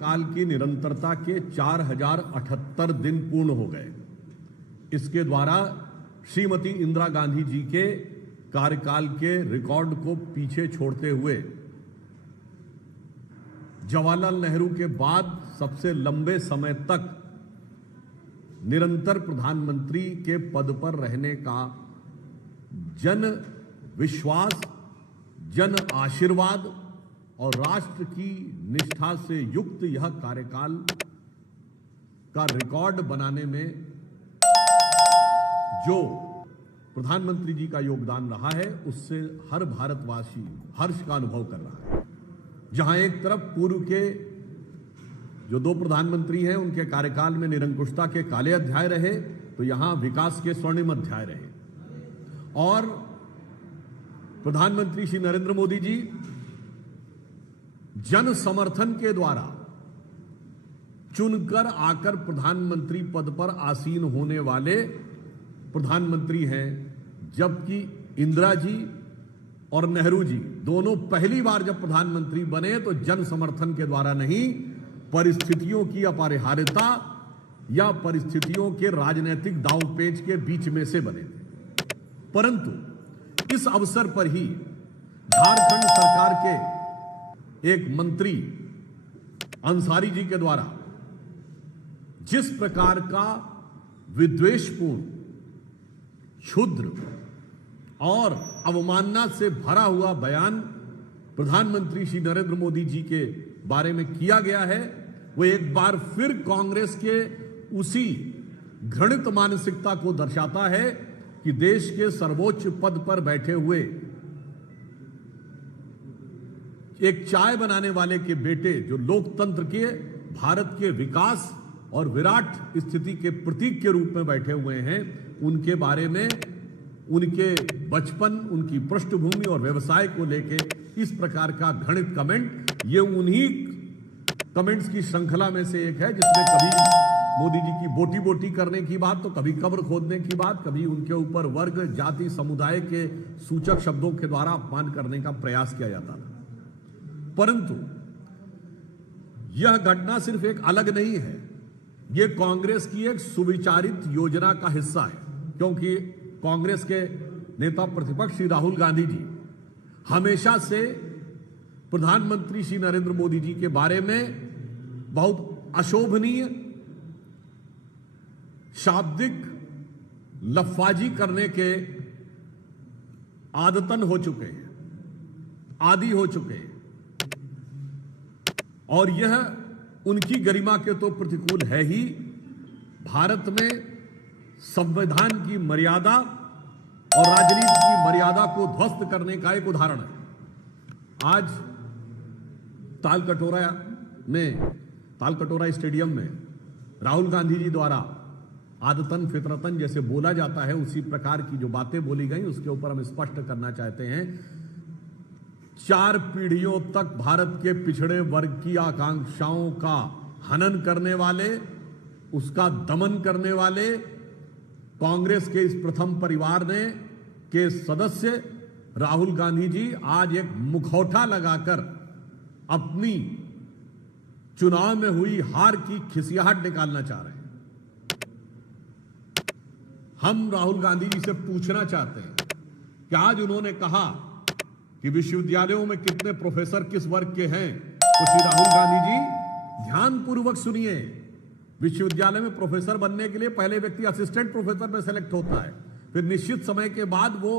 काल की निरंतरता के 4078 दिन पूर्ण हो गए। इसके द्वारा श्रीमती इंदिरा गांधी जी के कार्यकाल के रिकॉर्ड को पीछे छोड़ते हुए जवाहरलाल नेहरू के बाद सबसे लंबे समय तक निरंतर प्रधानमंत्री के पद पर रहने का जन विश्वास, जन आशीर्वाद और राष्ट्र की निष्ठा से युक्त यह कार्यकाल का रिकॉर्ड बनाने में जो प्रधानमंत्री जी का योगदान रहा है, उससे हर भारतवासी हर्ष का अनुभव कर रहा है। जहां एक तरफ पूर्व के जो दो प्रधानमंत्री हैं, उनके कार्यकाल में निरंकुशता के काले अध्याय रहे, तो यहां विकास के स्वर्णिम अध्याय रहे। और प्रधानमंत्री श्री नरेंद्र मोदी जी जन समर्थन के द्वारा चुनकर आकर प्रधानमंत्री पद पर आसीन होने वाले प्रधानमंत्री हैं, जबकि इंदिरा जी और नेहरू जी दोनों पहली बार जब प्रधानमंत्री बने तो जन समर्थन के द्वारा नहीं, परिस्थितियों की अपरिहार्यता या परिस्थितियों के राजनीतिक दांवपेच के बीच में से बने थे। परंतु इस अवसर पर ही झारखंड सरकार के एक मंत्री अंसारी जी के द्वारा जिस प्रकार का विद्वेषपूर्ण, क्षुद्र और अवमानना से भरा हुआ बयान प्रधानमंत्री श्री नरेंद्र मोदी जी के बारे में किया गया है, वो एक बार फिर कांग्रेस के उसी घृणित मानसिकता को दर्शाता है कि देश के सर्वोच्च पद पर बैठे हुए एक चाय बनाने वाले के बेटे, जो लोकतंत्र के, भारत के विकास और विराट स्थिति के प्रतीक के रूप में बैठे हुए हैं, उनके बारे में उनके बचपन, उनकी पृष्ठभूमि और व्यवसाय को लेके इस प्रकार का घृणित कमेंट, ये उन्हीं कमेंट्स की श्रृंखला में से एक है जिसमें कभी मोदी जी की बोटी बोटी करने की बात, तो कभी कब्र खोदने की बात, कभी उनके ऊपर वर्ग, जाति, समुदाय के सूचक शब्दों के द्वारा अपमान करने का प्रयास किया जाता था। परंतु यह घटना सिर्फ एक अलग नहीं है, यह कांग्रेस की एक सुविचारित योजना का हिस्सा है, क्योंकि कांग्रेस के नेता प्रतिपक्ष श्री राहुल गांधी जी हमेशा से प्रधानमंत्री श्री नरेंद्र मोदी जी के बारे में बहुत अशोभनीय शाब्दिक लफाजी करने के आदतन हो चुके हैं, आदी हो चुके हैं, और यह उनकी गरिमा के तो प्रतिकूल है ही, भारत में संविधान की मर्यादा और राजनीति की मर्यादा को ध्वस्त करने का एक उदाहरण है। आज तालकटोरा स्टेडियम में राहुल गांधी जी द्वारा आदतन फितरतन जैसे बोला जाता है, उसी प्रकार की जो बातें बोली गई, उसके ऊपर हम स्पष्ट करना चाहते हैं। 4 पीढ़ियों तक भारत के पिछड़े वर्ग की आकांक्षाओं का हनन करने वाले, उसका दमन करने वाले कांग्रेस के इस प्रथम परिवार के सदस्य राहुल गांधी जी आज एक मुखौटा लगाकर अपनी चुनाव में हुई हार की खिसियाहट निकालना चाह रहे हैं। हम राहुल गांधी जी से पूछना चाहते हैं कि आज उन्होंने कहा कि विश्वविद्यालयों में कितने प्रोफेसर किस वर्ग के हैं, तो श्री राहुल गांधी जी ध्यानपूर्वक सुनिए। विश्वविद्यालय में प्रोफेसर बनने के लिए पहले व्यक्ति असिस्टेंट प्रोफेसर में सेलेक्ट होता है, फिर निश्चित समय के बाद वो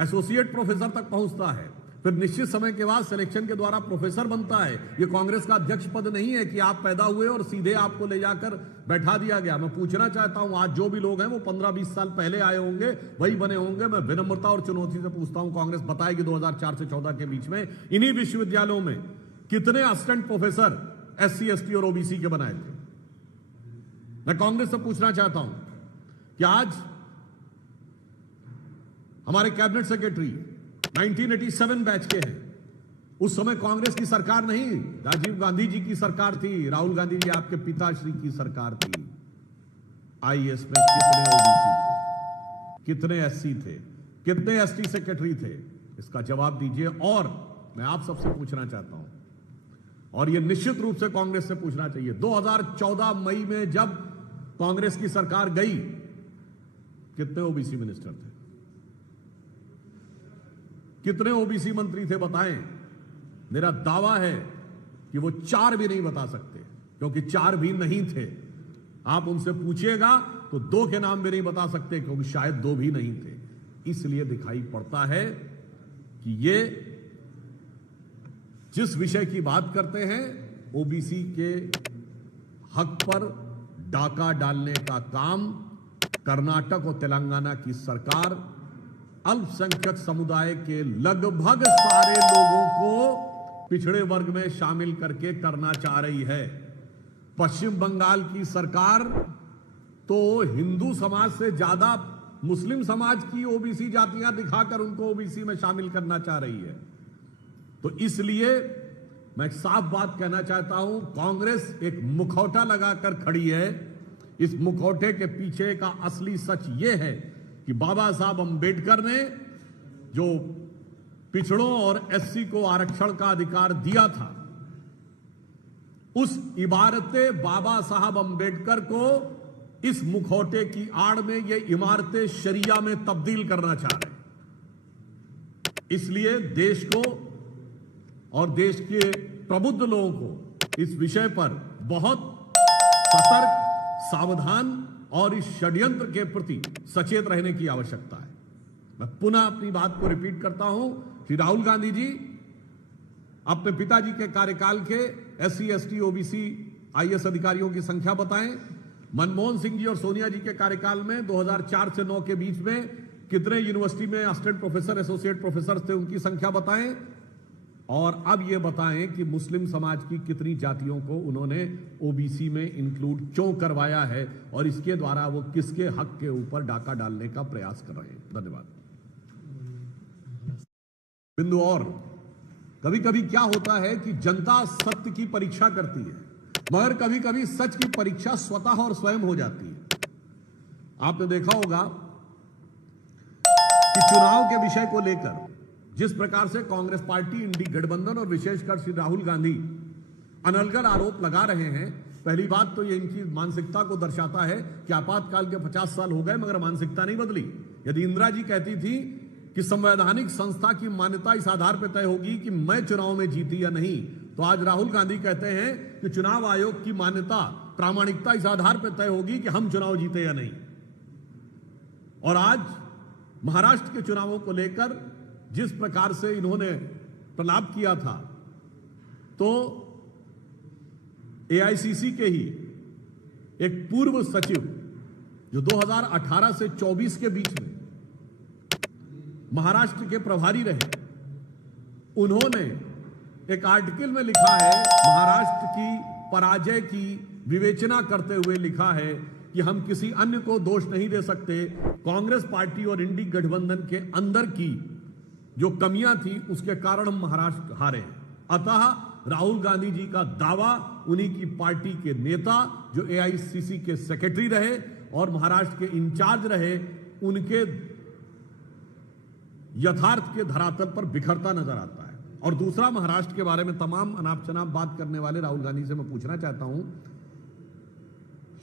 एसोसिएट प्रोफेसर तक पहुंचता है, फिर निश्चित समय के बाद सिलेक्शन के द्वारा प्रोफेसर बनता है। ये कांग्रेस का अध्यक्ष पद नहीं है कि आप पैदा हुए और सीधे आपको ले जाकर बैठा दिया गया। मैं पूछना चाहता हूं, आज जो भी लोग हैं वो 15-20 साल पहले आए होंगे, वही बने होंगे। मैं विनम्रता और चुनौती से पूछता हूं, कांग्रेस बताएगी 2004 से 14 के बीच में इन्हीं विश्वविद्यालयों में कितने असिस्टेंट प्रोफेसर SC, ST और OBC के बनाए थे? मैं कांग्रेस से पूछना चाहता हूं कि आज हमारे कैबिनेट सेक्रेटरी 1987 बैच के हैं, उस समय कांग्रेस की सरकार नहीं, राजीव गांधी जी की सरकार थी, राहुल गांधी जी आपके पिताश्री की सरकार थी। IAS में कितने OBC थे, कितने SC थे, कितने ST सेक्रेटरी थे? इसका जवाब दीजिए। और मैं आप सबसे पूछना चाहता हूं, और यह निश्चित रूप से कांग्रेस से पूछना चाहिए। 2014 मई में जब कांग्रेस की सरकार गई, कितने ओबीसी मिनिस्टर थे, कितने ओबीसी मंत्री थे बताएं। मेरा दावा है कि वो 4 भी नहीं बता सकते, क्योंकि 4 भी नहीं थे। आप उनसे पूछिएगा तो 2 के नाम भी नहीं बता सकते, क्योंकि शायद 2 भी नहीं थे। इसलिए दिखाई पड़ता है कि ये जिस विषय की बात करते हैं, ओबीसी के हक पर डाका डालने का काम कर्नाटक और तेलंगाना की सरकार अल्पसंख्यक समुदाय के लगभग सारे लोगों को पिछड़े वर्ग में शामिल करके करना चाह रही है। पश्चिम बंगाल की सरकार तो हिंदू समाज से ज्यादा मुस्लिम समाज की ओबीसी जातियां दिखाकर उनको ओबीसी में शामिल करना चाह रही है। तो इसलिए मैं साफ बात कहना चाहता हूं, कांग्रेस एक मुखौटा लगाकर खड़ी है। इस मुखौटे के पीछे का असली सच यह है कि बाबा साहब अंबेडकर ने जो पिछड़ों और एससी को आरक्षण का अधिकार दिया था, उस इबारतें बाबा साहब अंबेडकर को इस मुखौटे की आड़ में ये इमारतें शरिया में तब्दील करना चाह रहे हैं। इसलिए देश को और देश के प्रबुद्ध लोगों को इस विषय पर बहुत सतर्क, सावधान और इस षड्यंत्र के प्रति सचेत रहने की आवश्यकता है। मैं पुनः अपनी बात को रिपीट करता हूं। श्री राहुल गांधी जी अपने पिताजी के कार्यकाल के एससी, एसटी, ओबीसी आईएएस अधिकारियों की संख्या बताएं। मनमोहन सिंह जी और सोनिया जी के कार्यकाल में 2004 से 9 के बीच में कितने यूनिवर्सिटी में असिस्टेंट प्रोफेसर, एसोसिएट प्रोफेसर थे, उनकी संख्या बताएं। और अब यह बताएं कि मुस्लिम समाज की कितनी जातियों को उन्होंने ओबीसी में इंक्लूड क्यों करवाया है और इसके द्वारा वो किसके हक के ऊपर डाका डालने का प्रयास कर रहे हैं। धन्यवाद। बिंदु और कभी कभी क्या होता है कि जनता सत्य की परीक्षा करती है, मगर कभी कभी सच की परीक्षा स्वतः और स्वयं हो जाती है। आपने देखा होगा कि चुनाव के विषय को लेकर जिस प्रकार से कांग्रेस पार्टी, इंडी गठबंधन और विशेषकर श्री राहुल गांधी अनलगढ़ आरोप लगा रहे हैं, पहली बात तो ये इनकी मानसिकता को दर्शाता है कि आपातकाल के 50 साल हो गए मगर मानसिकता नहीं बदली। यदि इंदिरा जी कहती थी कि संवैधानिक संस्था की मान्यता इस आधार पर तय होगी कि मैं चुनाव में जीती या नहीं, तो आज राहुल गांधी कहते हैं कि चुनाव आयोग की मान्यता, प्रामाणिकता इस आधार पर तय होगी कि हम चुनाव जीते या नहीं। और आज महाराष्ट्र के चुनावों को लेकर जिस प्रकार से इन्होंने प्रलाप किया था, तो एआईसीसी के ही एक पूर्व सचिव जो 2018 से 24 के बीच में महाराष्ट्र के प्रभारी रहे, उन्होंने एक आर्टिकल में लिखा है, महाराष्ट्र की पराजय की विवेचना करते हुए लिखा है कि हम किसी अन्य को दोष नहीं दे सकते, कांग्रेस पार्टी और इंडी गठबंधन के अंदर की जो कमियां थी उसके कारण हम महाराष्ट्र हारे हैं। अतः राहुल गांधी जी का दावा, उन्हीं की पार्टी के नेता जो एआईसीसी के सेक्रेटरी रहे और महाराष्ट्र के इंचार्ज रहे, उनके यथार्थ के धरातल पर बिखरता नजर आता है। और दूसरा, महाराष्ट्र के बारे में तमाम अनाप शनाप बात करने वाले राहुल गांधी से मैं पूछना चाहता हूं,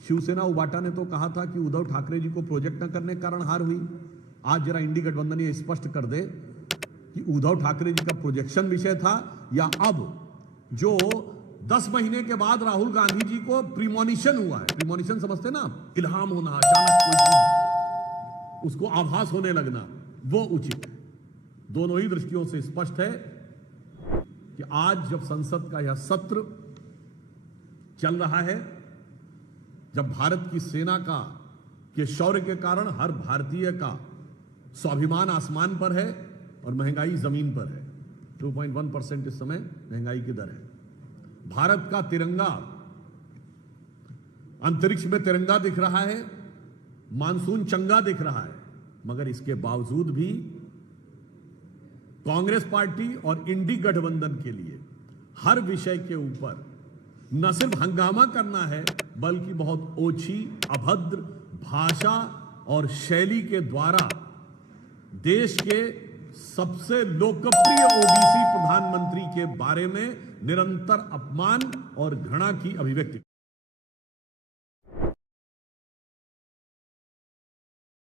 शिवसेना उबाटा ने तो कहा था कि उद्धव ठाकरे जी को प्रोजेक्ट न करने के कारण हार हुई। आज जरा इंडी गठबंधन ये स्पष्ट कर दे कि उद्धव ठाकरे जी का प्रोजेक्शन विषय था या अब जो 10 महीने के बाद राहुल गांधी जी को प्रीमोनिशन हुआ है, प्रीमोनिशन समझते ना, इल्हाम होना, अचानक कोई चीज उसको आभास होने लगना, वो उचित है। दोनों ही दृष्टियों से स्पष्ट है कि आज जब संसद का यह सत्र चल रहा है, जब भारत की सेना के शौर्य के कारण हर भारतीय का स्वाभिमान आसमान पर है और महंगाई जमीन पर है, 2.1% इस समय महंगाई की दर है। भारत का तिरंगा अंतरिक्ष में तिरंगा दिख रहा है, मानसून चंगा दिख रहा है, मगर इसके बावजूद भी कांग्रेस पार्टी और इंडी गठबंधन के लिए हर विषय के ऊपर न सिर्फ हंगामा करना है, बल्कि बहुत ओछी, अभद्र भाषा और शैली के द्वारा देश के सबसे लोकप्रिय ओबीसी प्रधानमंत्री के बारे में निरंतर अपमान और घृणा की अभिव्यक्ति।